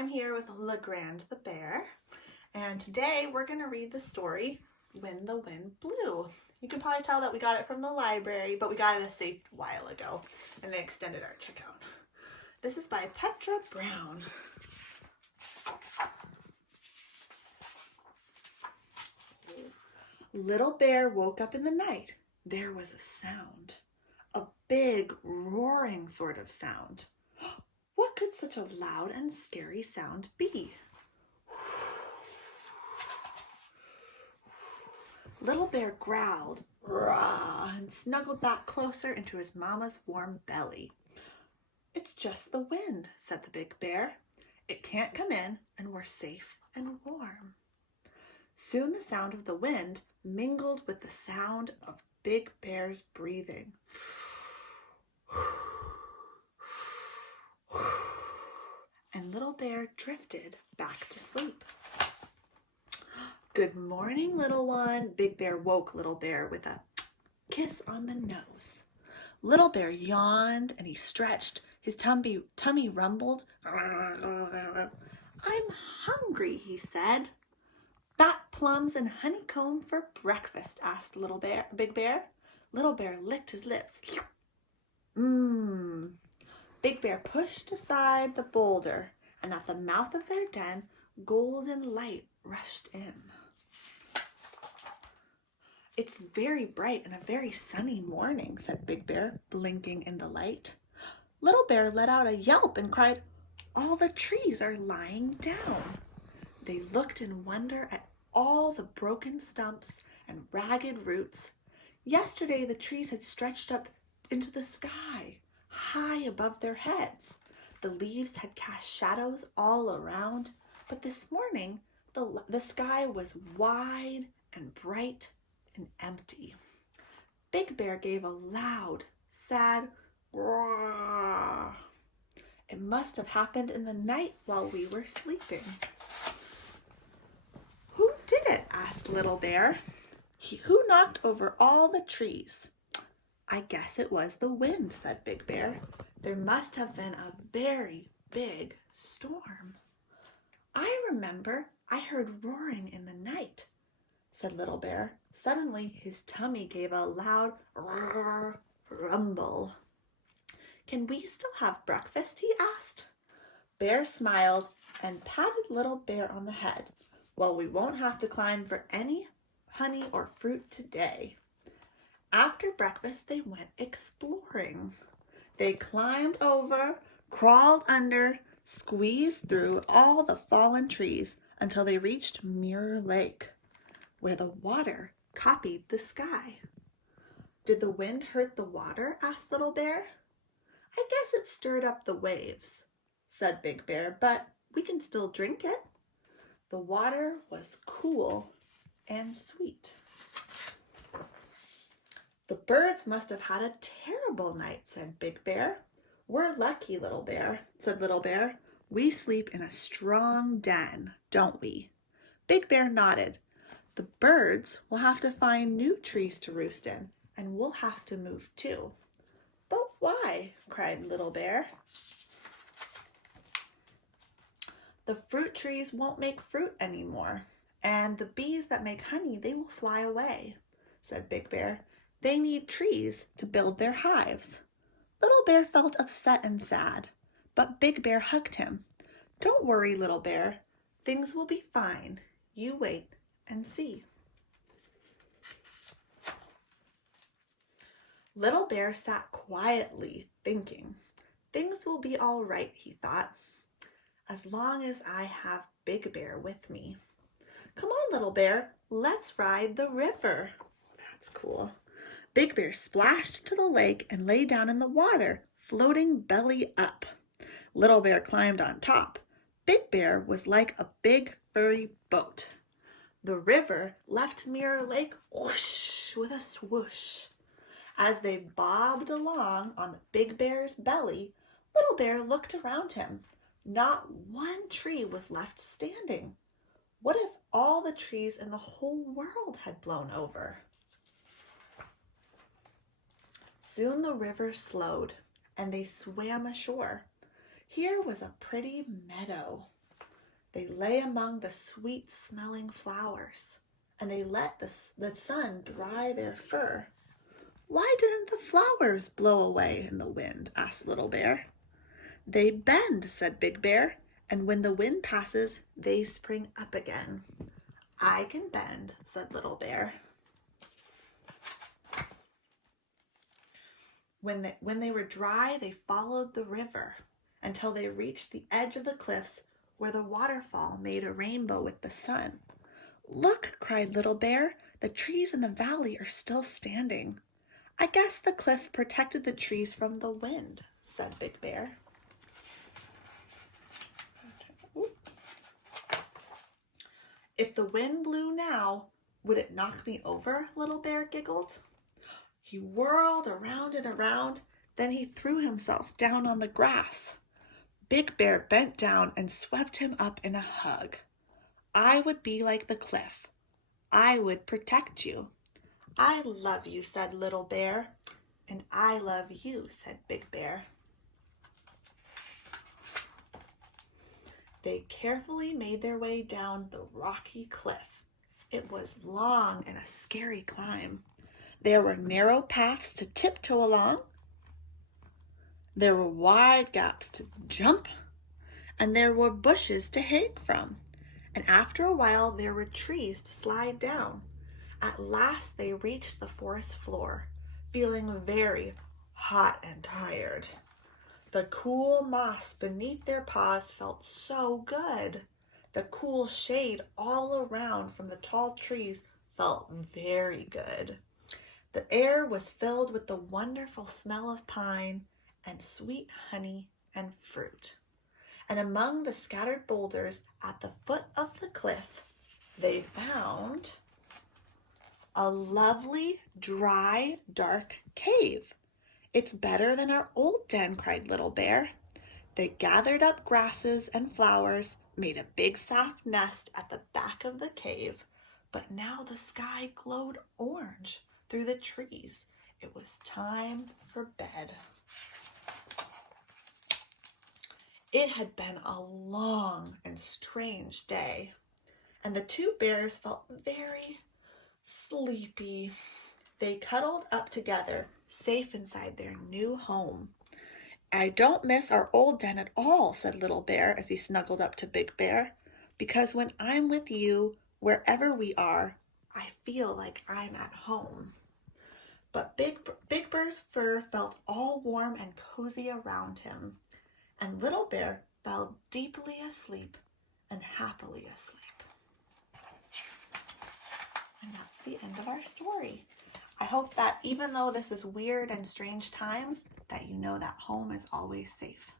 I'm here with LeGrand the bear, and today we're going to read the story When the Wind Blew. You can probably tell that we got it from the library, but we got it a safe while ago, and they extended our checkout. This is by Petra Brown. Little Bear woke up in the night. There was a sound, a big roaring sort of sound. What could such a loud and scary sound be? Little Bear growled, "Rah," and snuggled back closer into his mama's warm belly. "It's just the wind," said the big bear. "It can't come in, and we're safe and warm." Soon the sound of the wind mingled with the sound of Big Bear's breathing. And Little Bear drifted back to sleep. "Good morning, little one." Big Bear woke Little Bear with a kiss on the nose. Little Bear yawned and he stretched. His tummy rumbled. "I'm hungry," he said. "Fat plums and honeycomb for breakfast?" asked Big Bear. Little Bear licked his lips. Mmm. Big Bear pushed aside the boulder, and at the mouth of their den, golden light rushed in. "It's very bright and a very sunny morning," said Big Bear, blinking in the light. Little Bear let out a yelp and cried, "All the trees are lying down." They looked in wonder at all the broken stumps and ragged roots. Yesterday the trees had stretched up into the sky, high above their heads. The leaves had cast shadows all around, but this morning the sky was wide and bright and empty. Big Bear gave a loud, sad roar. "It must have happened in the night while we were sleeping." "Who did it?" asked Little Bear. "Who knocked over all the trees?" "I guess it was the wind," said Big Bear. "There must have been a very big storm." "I remember I heard roaring in the night," said Little Bear. Suddenly his tummy gave a loud rumble. "Can we still have breakfast?" he asked. Bear smiled and patted Little Bear on the head. "Well, we won't have to climb for any honey or fruit today." After breakfast, they went exploring. They climbed over, crawled under, squeezed through all the fallen trees until they reached Mirror Lake, where the water copied the sky. "Did the wind hurt the water?" asked Little Bear. "I guess it stirred up the waves," said Big Bear, "but we can still drink it." The water was cool and sweet. "The birds must have had a terrible night," said Big Bear. "We're lucky, Little Bear," said Little Bear. "We sleep in a strong den, don't we?" Big Bear nodded. "The birds will have to find new trees to roost in, and we'll have to move too." "But why?" cried Little Bear. "The fruit trees won't make fruit anymore, and the bees that make honey, they will fly away," said Big Bear. "They need trees to build their hives." Little Bear felt upset and sad, but Big Bear hugged him. "Don't worry, Little Bear. Things will be fine. You wait and see." Little Bear sat quietly thinking. "Things will be all right," he thought, "as long as I have Big Bear with me." "Come on, Little Bear, let's ride the river." "That's cool." Big Bear splashed to the lake and lay down in the water, floating belly up. Little Bear climbed on top. Big Bear was like a big furry boat. The river left Mirror Lake whoosh with a swoosh. As they bobbed along on the Big Bear's belly, Little Bear looked around him. Not one tree was left standing. What if all the trees in the whole world had blown over? Soon the river slowed, and they swam ashore. Here was a pretty meadow. They lay among the sweet-smelling flowers, and they let the sun dry their fur. Why didn't the flowers blow away in the wind? Asked Little Bear. They bend, said Big Bear, and when the wind passes, they spring up again. I can bend, said Little Bear. When they were dry, they followed the river until they reached the edge of the cliffs where the waterfall made a rainbow with the sun. Look, cried Little Bear, the trees in the valley are still standing. I guess the cliff protected the trees from the wind, said Big Bear. If the wind blew now, would it knock me over? Little Bear giggled. He whirled around and around, then he threw himself down on the grass. Big Bear bent down and swept him up in a hug. I would be like the cliff. I would protect you. I love you, said Little Bear. And I love you, said Big Bear. They carefully made their way down the rocky cliff. It was long and a scary climb. There were narrow paths to tiptoe along. There were wide gaps to jump, and there were bushes to hang from. And after a while, there were trees to slide down. At last, they reached the forest floor, feeling very hot and tired. The cool moss beneath their paws felt so good. The cool shade all around from the tall trees felt very good. The air was filled with the wonderful smell of pine and sweet honey and fruit. And among the scattered boulders at the foot of the cliff, they found a lovely, dry, dark cave. It's better than our old den, cried Little Bear. They gathered up grasses and flowers, made a big soft nest at the back of the cave, but now the sky glowed orange through the trees. It was time for bed. It had been a long and strange day, and the two bears felt very sleepy. They cuddled up together, safe inside their new home. I don't miss our old den at all, said Little Bear as he snuggled up to Big Bear, because when I'm with you, wherever we are, I feel like I'm at home. But Big Bear's fur felt all warm and cozy around him, and Little Bear fell deeply asleep and happily asleep. And that's the end of our story. I hope that even though this is weird and strange times, that you know that home is always safe.